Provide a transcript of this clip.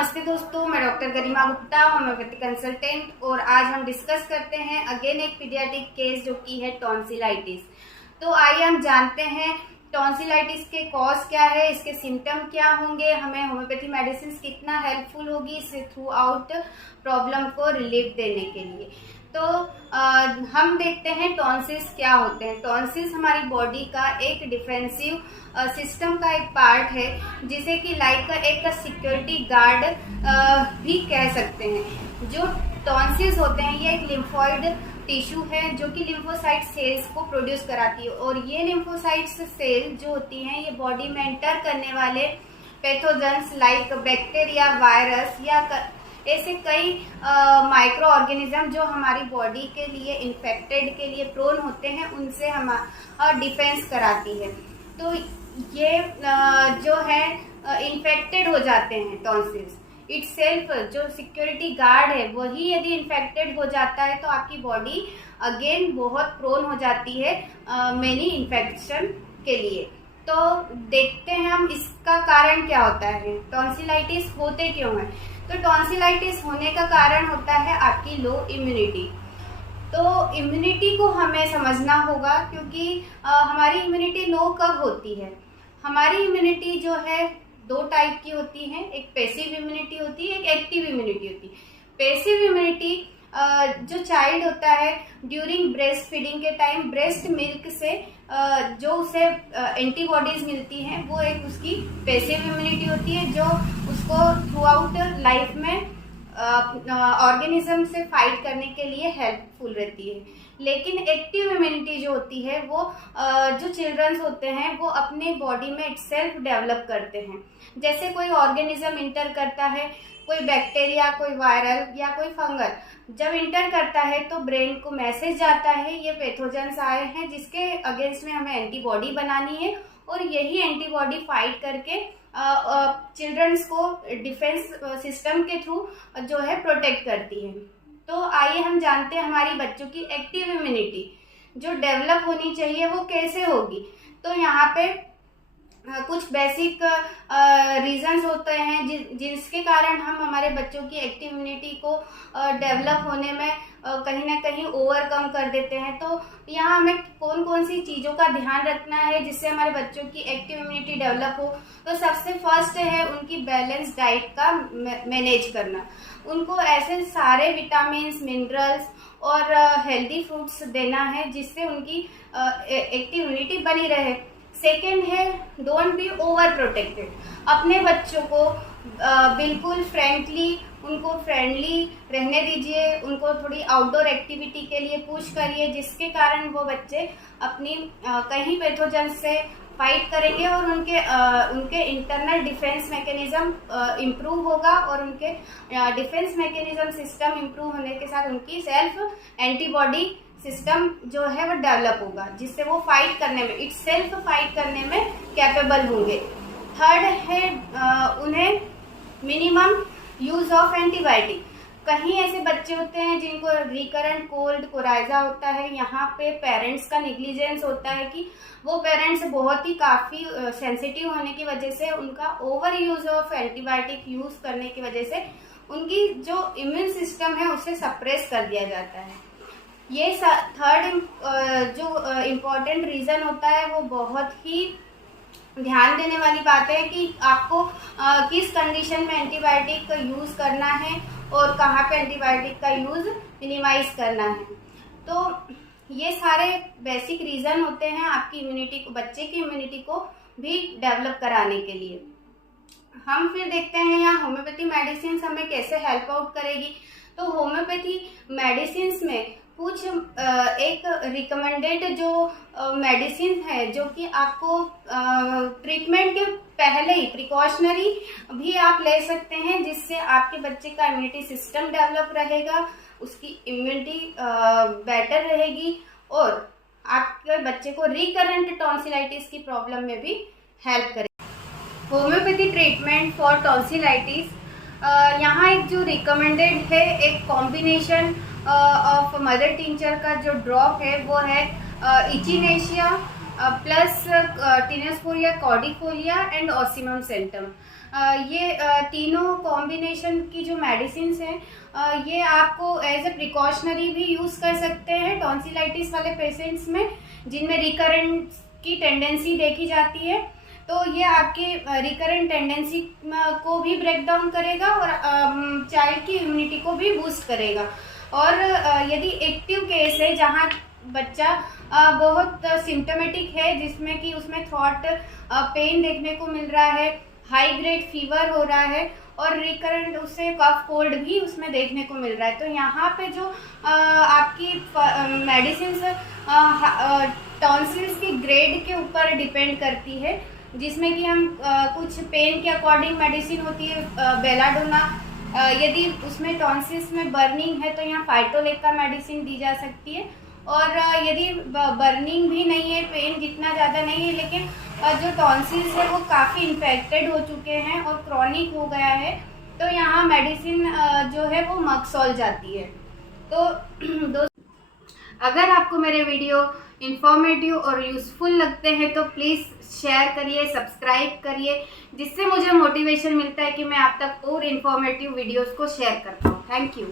नमस्ते दोस्तों, मैं डॉक्टर गरिमा गुप्ता, होम्योपैथी कंसल्टेंट। और आज हम डिस्कस करते हैं अगेन एक पीडियाट्रिक केस जो कि है टॉन्सिलाइटिस। तो आइए हम जानते हैं टॉन्सिलाइटिस के कॉज क्या है, इसके सिम्टम क्या होंगे, हमें होम्योपैथी मेडिसिन कितना हेल्पफुल होगी इसे थ्रू आउट प्रॉब्लम को रिलीफ देने के लिए। तो हम देखते हैं टॉन्सिल्स क्या होते हैं। टॉन्सिल्स हमारी बॉडी का एक डिफेंसिव सिस्टम का एक पार्ट है, जिसे कि लाइक एक सिक्योरिटी गार्ड भी कह सकते हैं। जो टॉन्सिल्स होते हैं ये एक लिम्फॉइड टिश्यू है जो कि लिम्फोसाइट सेल्स को प्रोड्यूस कराती है, और ये लिम्फोसाइट सेल जो होती हैं ये बॉडी में एंटर करने वाले पैथोजेंस लाइक बैक्टीरिया, वायरस या ऐसे कई माइक्रो ऑर्गेनिज्म जो हमारी बॉडी के लिए इन्फेक्टेड के लिए प्रोन होते हैं उनसे हमारा डिफेंस कराती है। तो ये जो है इन्फेक्टेड हो जाते हैं टॉन्सिल्स। इटसेल्फ जो सिक्योरिटी गार्ड है वही यदि इन्फेक्टेड हो जाता है तो आपकी बॉडी अगेन बहुत प्रोन हो जाती है मेनी इन्फेक्शन के लिए। तो देखते हैं हम इसका कारण क्या होता है, टॉन्सिलाइटिस होते क्यों है। तो टॉन्सिलाइटिस होने का कारण होता है आपकी लो इम्यूनिटी। तो इम्यूनिटी को हमें समझना होगा, क्योंकि हमारी इम्यूनिटी लो कब होती है। हमारी इम्यूनिटी जो है दो टाइप की होती है, एक पैसिव इम्यूनिटी होती है, एक एक्टिव इम्यूनिटी होती है। पैसिव इम्यूनिटी जो चाइल्ड होता है ड्यूरिंग ब्रेस्ट फीडिंग के टाइम ब्रेस्ट मिल्क से जो उसे एंटीबॉडीज मिलती हैं वो एक उसकी पैसिव इम्यूनिटी होती है, जो उसको थ्रू आउट लाइफ में ऑर्गेनिज्म से फाइट करने के लिए हेल्पफुल रहती है। लेकिन एक्टिव इम्यूनिटी जो होती है वो जो चिल्ड्रंस होते हैं वो अपने बॉडी में इटसेल्फ डेवलप करते हैं। जैसे कोई ऑर्गेनिज्म इंटर करता है, कोई बैक्टीरिया, कोई वायरल या कोई फंगल जब इंटर करता है तो ब्रेन को मैसेज जाता है ये पैथोजेंस आए हैं जिसके अगेंस्ट में हमें एंटीबॉडी बनानी है, और यही एंटीबॉडी फाइट करके चिल्ड्रंस को डिफेंस सिस्टम के थ्रू जो है प्रोटेक्ट करती है। तो आइए हम जानते हैं हमारी बच्चों की एक्टिव इम्यूनिटी जो डेवलप होनी चाहिए वो कैसे होगी। तो यहाँ पे कुछ बेसिक रीजंस होते हैं जिसके कारण हम हमारे बच्चों की एक्टिव इम्यूनिटी को डेवलप होने में कहीं ना कहीं ओवरकम कर देते हैं। तो यहाँ हमें कौन कौन सी चीज़ों का ध्यान रखना है जिससे हमारे बच्चों की एक्टिव इम्यूनिटी डेवलप हो। तो सबसे फर्स्ट है उनकी बैलेंस डाइट का मैनेज करना। उनको ऐसे सारे विटामिन, मिनरल्स और हेल्दी फ्रूट्स देना है जिससे उनकी एक्टिव इम्यूनिटी बनी रहे। सेकेंड है डोंट बी ओवर प्रोटेक्टेड। अपने बच्चों को बिल्कुल उनको फ्रेंडली रहने दीजिए, उनको थोड़ी आउटडोर एक्टिविटी के लिए पुश करिए जिसके कारण वो बच्चे अपनी कहीं पैथोजन से फाइट करेंगे और उनके इंटरनल डिफेंस मैकेनिज्म इम्प्रूव होगा, और उनके डिफेंस मैकेनिज्म सिस्टम इम्प्रूव होने के साथ उनकी सेल्फ एंटीबॉडी सिस्टम जो है वो डेवलप होगा जिससे वो फाइट करने में इटसेल्फ फाइट करने में कैपेबल होंगे। थर्ड है उन्हें मिनिमम यूज ऑफ एंटीबायोटिक। कहीं ऐसे बच्चे होते हैं जिनको रिकरेंट कोल्ड कोराइजा होता है, यहाँ पे पेरेंट्स का निग्लिजेंस होता है कि वो पेरेंट्स बहुत ही काफ़ी सेंसिटिव होने की वजह से उनका over use of antibiotic use करने की वजह से उनकी जो इम्यून सिस्टम है उसे सप्रेस कर दिया जाता है। ये थर्ड जो इम्पोर्टेंट रीज़न होता है वो बहुत ही ध्यान देने वाली बात है कि आपको किस कंडीशन में एंटीबायोटिक का यूज़ करना है और कहाँ पे एंटीबायोटिक का यूज़ मिनिमाइज करना है। तो ये सारे बेसिक रीज़न होते हैं आपकी इम्यूनिटी को, बच्चे की इम्यूनिटी को भी डेवलप कराने के लिए। हम फिर देखते हैं यहाँ होम्योपैथी मेडिसिन हमें कैसे हेल्प आउट करेगी। तो होम्योपैथी मेडिसिन में कुछ एक रिकमेंडेड जो मेडिसिन है जो कि आपको ट्रीटमेंट के पहले ही प्रिकॉशनरी भी आप ले सकते हैं, जिससे आपके बच्चे का इम्यूनिटी सिस्टम डेवलप रहेगा, उसकी इम्यूनिटी बेटर रहेगी और आपके बच्चे को रिकरेंट टॉन्सिलाइटिस की प्रॉब्लम में भी हेल्प करेगी। होम्योपैथी ट्रीटमेंट फॉर टॉन्सिलाइटिस यहाँ एक जो रिकमेंडेड है एक कॉम्बिनेशन ऑफ मदर टिंचर का जो ड्रॉप है वो है echinacea plus tinospora cordifolia and ocimum sanctum. ये तीनों कॉम्बिनेशन की जो मेडिसिन हैं ये आपको एज ए प्रिकॉशनरी भी यूज़ कर सकते हैं टॉन्सिलाइटिस वाले पेशेंट्स में जिनमें रिकरेंट की टेंडेंसी देखी जाती है। तो ये आपकी रिकरेंट टेंडेंसी को भी ब्रेक डाउन करेगा और चाइल्ड की इम्यूनिटी को भी बूस्ट करेगा। और यदि एक्टिव केस है जहाँ बच्चा बहुत सिम्टोमेटिक है जिसमें कि उसमें थ्रॉट पेन देखने को मिल रहा है, हाई ग्रेड फीवर हो रहा है और रिकरेंट उससे कफ कोल्ड भी उसमें देखने को मिल रहा है, तो यहाँ पे जो आपकी मेडिसिन टॉन्सिल्स की ग्रेड के ऊपर डिपेंड करती है, जिसमें कि हम कुछ पेन के अकॉर्डिंग मेडिसिन होती है बेलाडोना। यदि उसमें टॉन्सिल्स में बर्निंग है तो यहाँ फाइटोलेक्का मेडिसिन दी जा सकती है। और यदि बर्निंग भी नहीं है, पेन जितना ज़्यादा नहीं है, लेकिन जो टॉन्सिल्स है वो काफ़ी इन्फेक्टेड हो चुके हैं और क्रॉनिक हो गया है, तो यहाँ मेडिसिन जो है वो मक्सोल जाती है। तो अगर आपको मेरे वीडियो इन्फॉर्मेटिव और यूज़फुल लगते हैं तो प्लीज़ शेयर करिए, सब्सक्राइब करिए, जिससे मुझे मोटिवेशन मिलता है कि मैं आप तक और इन्फॉर्मेटिव वीडियोस को शेयर करता हूँ। Thank you.